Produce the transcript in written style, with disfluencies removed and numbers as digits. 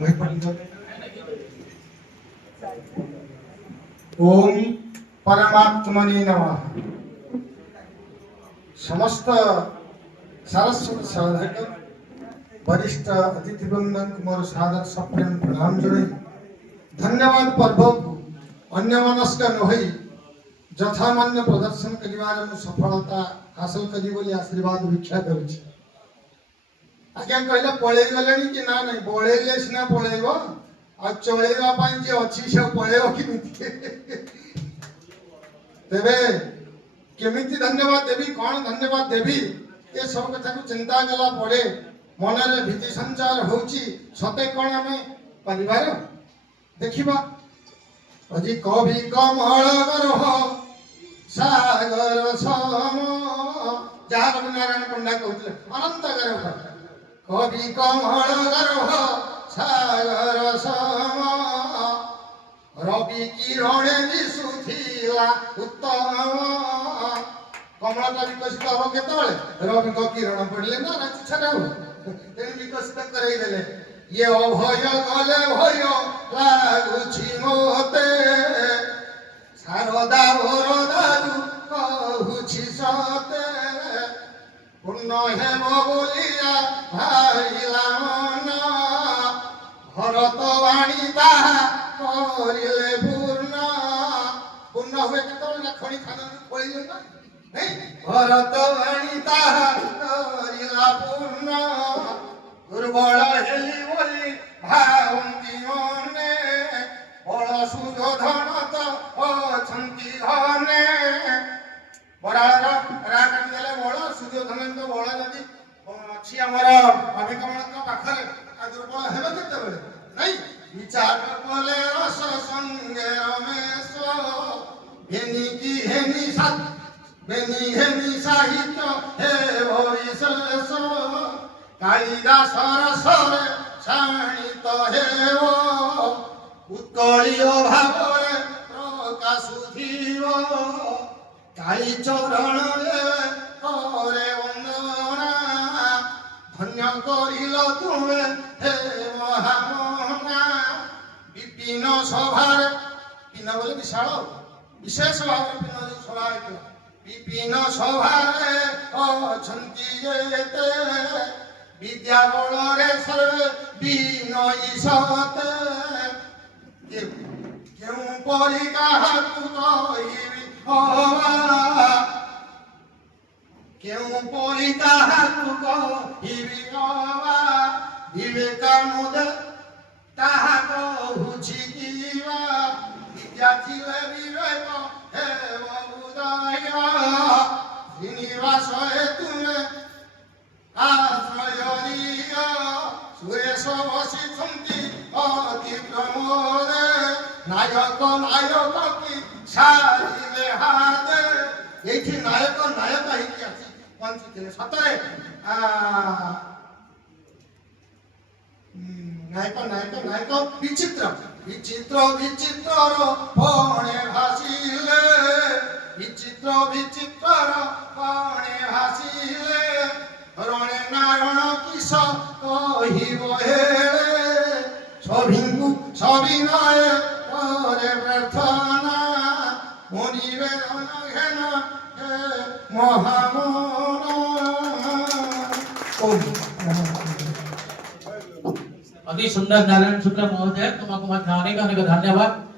ओम परमात्मने नमः। समस्त सारस्वत साधक वरिष्ठ अतिथिवृंद मोर सादर सप्रेम प्रणाम जणाई धन्यवाद पर्व को अन्यमनस्क नहई यथामान्य प्रदर्शन करिवार सफलता हासिल करी बोली आशीर्वाद भिक्षा करुछि। आज्ञा कहले पळेई गलेनी कि ना नहीं बळेले सिना पळेइबो आ चळेइबा पई जे अछि से पळेइबो किमिति तेबे केमिति धन्यवाद देवी कौन धन्यवाद देवी ये सब कथा को चिंता कला पड़े मन रे भीति संचार होउची सते कौन हमें परिवार देखिबा अजी कवि कमल गरह सागर सम जहाँ रविनारायण पंडा कहते अनंत गरह कवि कमल गरह सागर सम रवि किरणे दिशुथिला उत्तम कमलता विकसित हम केतबेले रवि को किरण पड़ले ना राति छरा हो तेन विकसित करई देले ये अभय गले भय लागुछि मोते शारदा वरदारु कहुछि सते पूर्ण हेम बोलिया भाइला मन भरत वाणी ताहा करिले पूर्ण पूर्ण हुए केतबेले खणी खाना खोलिले ना नहीं भरत वाणी ताहा करिला पूर्ण दुर्बल हेली बोली भावंती मने बल सुयोधन तो अछंती घने बरार रागन देले बल सुयोधन तो बल जदी अछि हमर अभिकमन का पाखरे आ दुर्बल हेबे केतेबेले नहीं विचार कले रस संगे रमेश हेनी साहित्य हे भविष्य कालिदास रसरे शाणित हेव उत्कलीय भावरे प्रकाशुथिव काली चरण करे वंदना धन्य करिल तुमे हे महामना विपिन सभारे पिन बोले विशाल विशेष भाव पिन सभा विपिन सभारे अछंती जेते विद्या बलरे सर्वे विनयी सते केउ परि काहाकु कहिबि हवा केउ परि काहाकु कहिबि हवा विवेकानंद ताहा कहुछि किवा विद्या थिले विवेक हे उदय श्रीनिवास हे तुमे आश्रयरिया सुरेश वसिथंती अति प्रमोदे नायक नायक की सारिले हादे एठी नायक नायक ही की अछि पंच दिने सतरे नायक नायक नायक विचित्र विचित्र विचित्रर पणे भासिले विचित्र विचित्रर पणे भासिले रणे नारायण किस कहिब हेले सभिंकु सविनय करे प्रार्थना मुनिवेदन घेन हे महामना ओम अति सुंदर नारायण शुक्ल महोदय तुमको अनेक अनेक धन्यवाद।